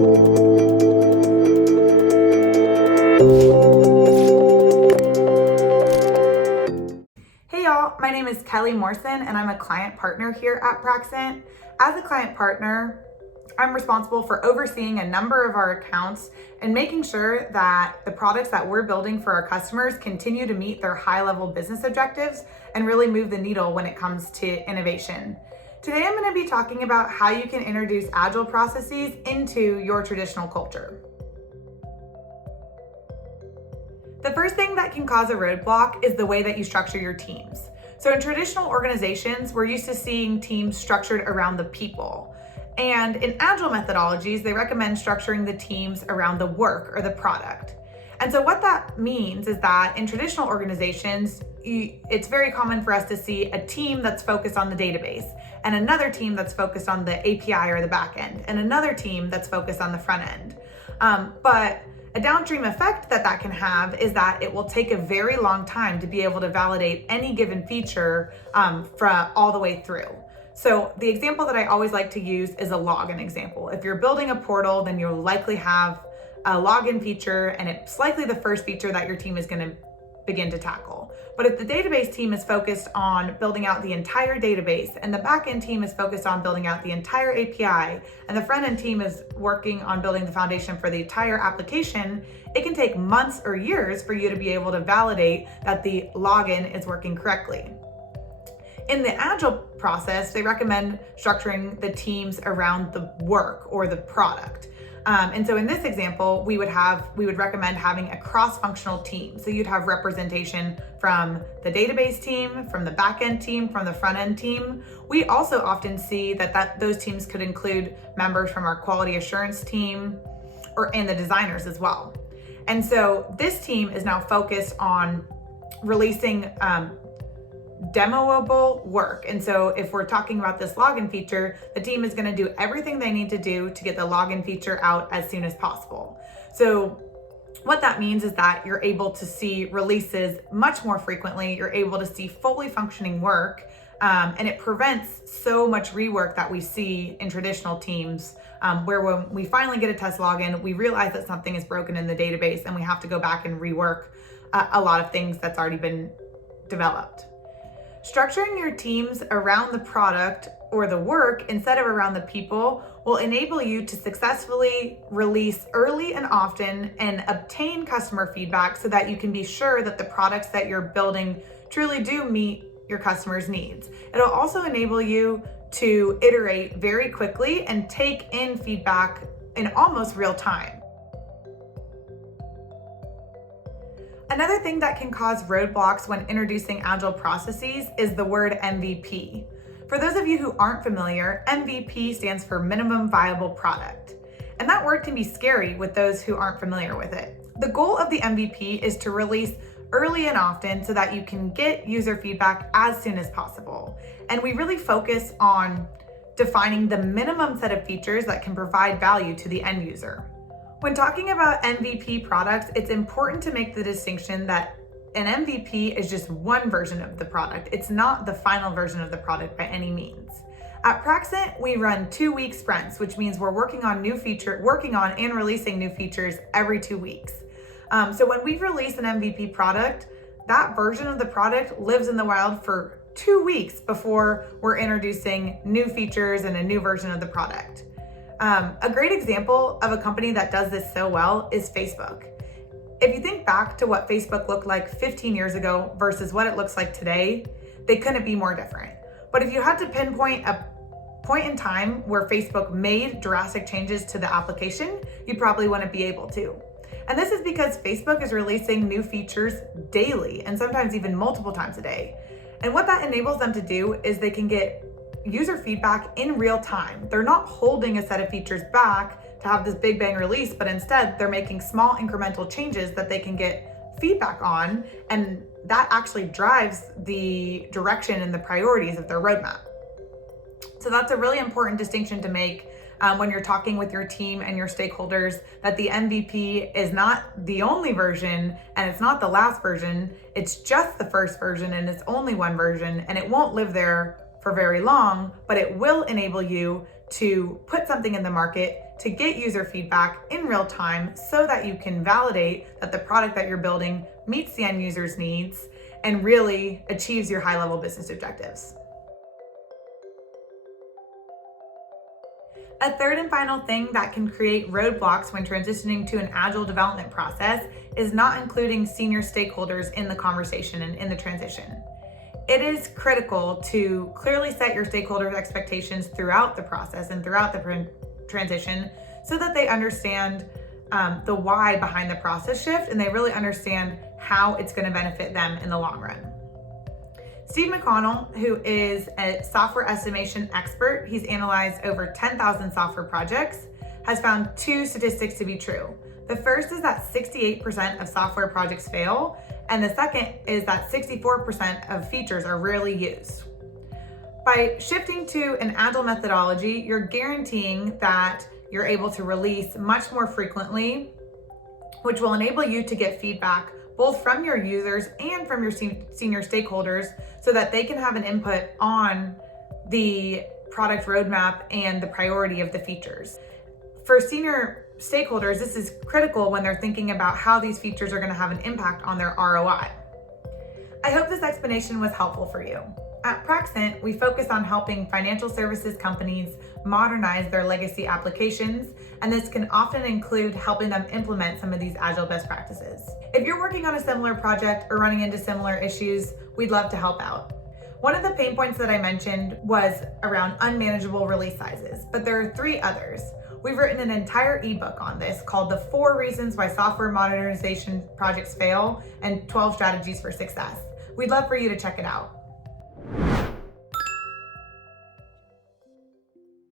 Hey y'all, my name is Kelly Morrison and I'm a client partner here at Praxent. As a client partner, I'm responsible for overseeing a number of our accounts and making sure that the products that we're building for our customers continue to meet their high-level business objectives and really move the needle when it comes to innovation. Today, I'm going to be talking about how you can introduce Agile processes into your traditional culture. The first thing that can cause a roadblock is the way that you structure your teams. So in traditional organizations, we're used to seeing teams structured around the people. And in Agile methodologies, they recommend structuring the teams around the work or the product. And so what that means is that in traditional organizations, it's very common for us to see a team that's focused on the database, and another team that's focused on the API or the back end, and another team that's focused on the front end. But a downstream effect that can have is that it will take a very long time to be able to validate any given feature from all the way through. So the example that I always like to use is a login example. If you're building a portal, then you'll likely have a login feature, and it's likely the first feature that your team is going to begin to tackle. But if the database team is focused on building out the entire database, and the backend team is focused on building out the entire API, and the front end team is working on building the foundation for the entire application, it can take months or years for you to be able to validate that the login is working correctly. In the Agile process, they recommend structuring the teams around the work or the product. And so in this example, we would recommend having a cross-functional team. So you'd have representation from the database team, from the back-end team, from the front-end team. We also often see that those teams could include members from our quality assurance team and the designers as well. And so this team is now focused on releasing demoable work. And so if we're talking about this login feature, the team is going to do everything they need to do to get the login feature out as soon as possible. So what that means is that you're able to see releases much more frequently. You're able to see fully functioning work, and it prevents so much rework that we see in traditional teams, where when we finally get a test login, we realize that something is broken in the database and we have to go back and rework a lot of things that's already been developed. Structuring your teams around the product or the work instead of around the people will enable you to successfully release early and often and obtain customer feedback so that you can be sure that the products that you're building truly do meet your customers' needs. It'll also enable you to iterate very quickly and take in feedback in almost real time. Another thing that can cause roadblocks when introducing Agile processes is the word MVP. For those of you who aren't familiar, MVP stands for minimum viable product. And that word can be scary with those who aren't familiar with it. The goal of the MVP is to release early and often so that you can get user feedback as soon as possible. And we really focus on defining the minimum set of features that can provide value to the end user. When talking about MVP products, it's important to make the distinction that an MVP is just one version of the product. It's not the final version of the product by any means. At Praxent, we run 2-week sprints, which means we're working on and releasing new features every 2 weeks. So when we release an MVP product, that version of the product lives in the wild for 2 weeks before we're introducing new features and a new version of the product. A great example of a company that does this so well is Facebook. If you think back to what Facebook looked like 15 years ago versus what it looks like today, they couldn't be more different. But if you had to pinpoint a point in time where Facebook made drastic changes to the application, you probably wouldn't be able to. And this is because Facebook is releasing new features daily and sometimes even multiple times a day. And what that enables them to do is they can get user feedback in real time. They're not holding a set of features back to have this big bang release, but instead they're making small incremental changes that they can get feedback on, and that actually drives the direction and the priorities of their roadmap. So that's a really important distinction to make when you're talking with your team and your stakeholders, that the MVP is not the only version and it's not the last version. It's just the first version and it's only one version, and it won't live there for very long, but it will enable you to put something in the market, to get user feedback in real time so that you can validate that the product that you're building meets the end user's needs and really achieves your high-level business objectives. A third and final thing that can create roadblocks when transitioning to an agile development process is not including senior stakeholders in the conversation and in the transition. It is critical to clearly set your stakeholders' expectations throughout the process and throughout the transition so that they understand the why behind the process shift and they really understand how it's going to benefit them in the long run. Steve McConnell, who is a software estimation expert, he's analyzed over 10,000 software projects, has found two statistics to be true. The first is that 68% of software projects fail, and the second is that 64% of features are rarely used. By shifting to an agile methodology, you're guaranteeing that you're able to release much more frequently, which will enable you to get feedback both from your users and from your senior stakeholders so that they can have an input on the product roadmap and the priority of the features. For senior stakeholders, this is critical when they're thinking about how these features are going to have an impact on their ROI. I hope this explanation was helpful for you. At Praxent, we focus on helping financial services companies modernize their legacy applications, and this can often include helping them implement some of these agile best practices. If you're working on a similar project or running into similar issues, we'd love to help out. One of the pain points that I mentioned was around unmanageable release sizes, but there are 3 others. We've written an entire ebook on this called The 4 Reasons Why Software Modernization Projects Fail and 12 Strategies for Success. We'd love for you to check it out.